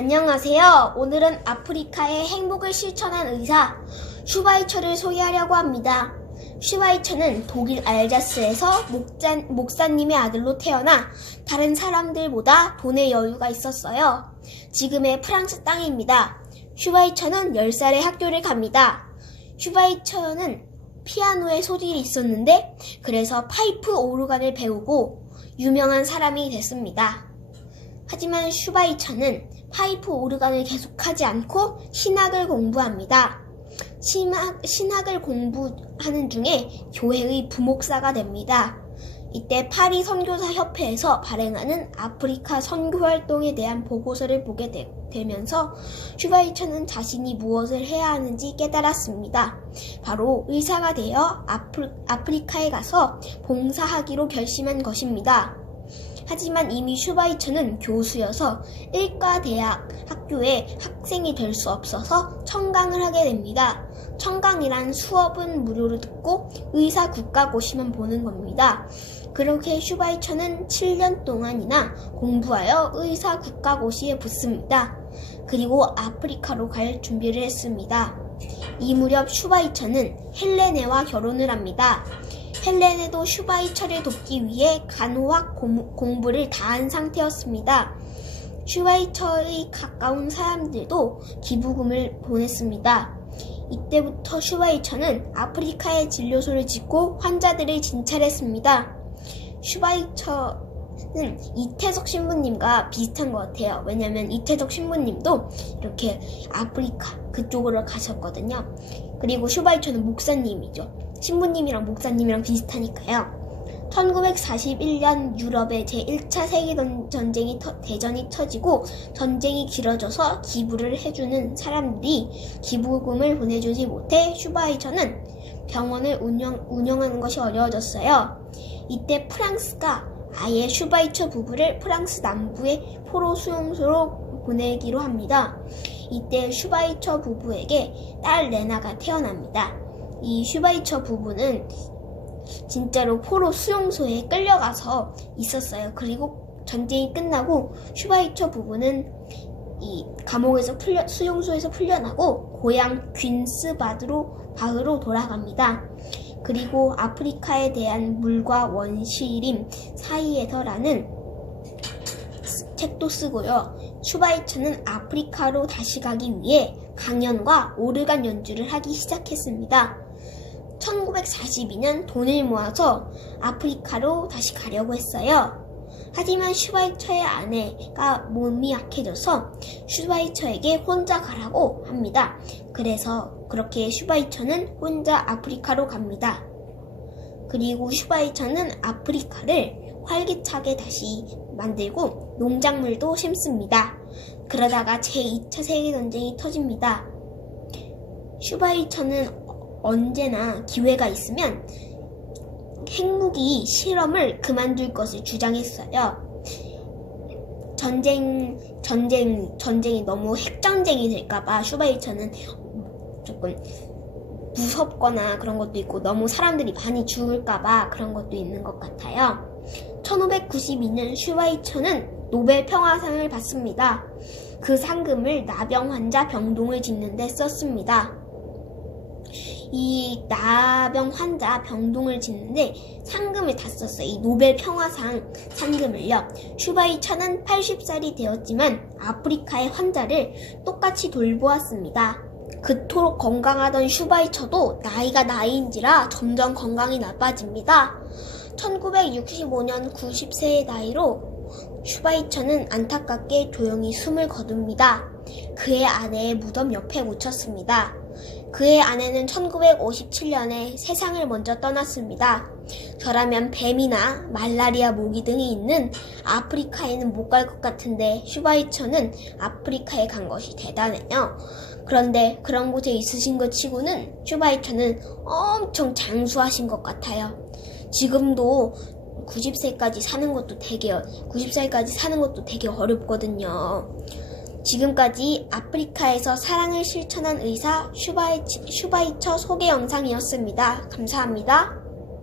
안녕하세요. 오늘은 아프리카의 행복을 실천한 의사 슈바이처를 소개하려고 합니다. 슈바이처는 독일 알자스에서 목사님의 아들로 태어나 다른 사람들보다 돈의 여유가 있었어요. 지금의 프랑스 땅입니다. 슈바이처는 10살에 학교를 갑니다. 슈바이처는 피아노에 소질이 있었는데 그래서 파이프 오르간을 배우고 유명한 사람이 됐습니다. 하지만 슈바이처는 파이프 오르간을 계속하지 않고 신학을 공부합니다. 신학을 공부하는 중에 교회의 부목사가 됩니다. 이때 파리 선교사 협회에서 발행하는 아프리카 선교 활동에 대한 보고서를 보게 되면서 슈바이처는 자신이 무엇을 해야 하는지 깨달았습니다. 바로 의사가 되어 아프리카에 가서 봉사하기로 결심한 것입니다. 하지만 이미 슈바이처는 교수여서 일과대학 학교에 학생이 될 수 없어서 청강을 하게 됩니다. 청강이란 수업은 무료로 듣고 의사 국가고시만 보는 겁니다. 그렇게 슈바이처는 7년 동안이나 공부하여 의사 국가고시에 붙습니다. 그리고 아프리카로 갈 준비를 했습니다. 이 무렵 슈바이처는 헬레네와 결혼을 합니다. 헬레네도 슈바이처를 돕기 위해 간호학 공부를 다 한 상태였습니다. 슈바이처의 가까운 사람들도 기부금을 보냈습니다. 이때부터 슈바이처는 아프리카에 진료소를 짓고 환자들을 진찰했습니다. 슈바이처는 이태석 신부님과 비슷한 것 같아요. 왜냐면 이태석 신부님도 이렇게 아프리카 그쪽으로 가셨거든요. 그리고 슈바이처는 목사님이죠. 신부님이랑 목사님이랑 비슷하니까요. 1941년 유럽의 제1차 세계전쟁이 대전이 터지고 전쟁이 길어져서 기부를 해주는 사람들이 기부금을 보내주지 못해 슈바이처는 병원을 운영하는 것이 어려워졌어요. 이때 프랑스가 아예 슈바이처 부부를 프랑스 남부의 포로 수용소로 보내기로 합니다. 이때 슈바이처 부부에게 딸 레나가 태어납니다. 이 슈바이처 부부는 진짜로 포로 수용소에 끌려가서 있었어요. 그리고 전쟁이 끝나고 슈바이처 부부는 이 감옥에서 수용소에서 풀려나고 고향 귄스바드로 돌아갑니다. 그리고 아프리카에 대한 물과 원시림 사이에서라는 책도 쓰고요. 슈바이처는 아프리카로 다시 가기 위해 강연과 오르간 연주를 하기 시작했습니다. 1942년 돈을 모아서 아프리카로 다시 가려고 했어요. 하지만 슈바이처의 아내가 몸이 약해져서 슈바이처에게 혼자 가라고 합니다. 그래서 그렇게 슈바이처는 혼자 아프리카로 갑니다. 그리고 슈바이처는 아프리카를 활기차게 다시 만들고 농작물도 심습니다. 그러다가 제2차 세계전쟁이 터집니다. 슈바이처는 언제나 기회가 있으면 핵무기 실험을 그만둘 것을 주장했어요. 전쟁이 너무 핵전쟁이 될까봐 슈바이처는 조금 무섭거나 그런 것도 있고 너무 사람들이 많이 죽을까봐 그런 것도 있는 것 같아요. 1592년 슈바이처는 노벨 평화상을 받습니다. 그 상금을 나병 환자 병동을 짓는 데 썼습니다. 이 나병 환자 병동을 짓는데 상금을 다 썼어요. 이 노벨 평화상 상금을요. 슈바이처는 80살이 되었지만 아프리카의 환자를 똑같이 돌보았습니다. 그토록 건강하던 슈바이처도 나이가 나이인지라 점점 건강이 나빠집니다. 1965년 90세의 나이로 슈바이처는 안타깝게 조용히 숨을 거둡니다. 그의 아내의 무덤 옆에 묻혔습니다. 그의 아내는 1957년에 세상을 먼저 떠났습니다. 저라면 뱀이나 말라리아 모기 등이 있는 아프리카에는 못 갈 것 같은데 슈바이처는 아프리카에 간 것이 대단해요. 그런데 그런 곳에 있으신 것 치고는 슈바이처는 엄청 장수하신 것 같아요. 지금도 90살까지 사는 것도 되게 어렵거든요. 지금까지 아프리카에서 사랑을 실천한 의사 슈바이처 소개 영상이었습니다. 감사합니다.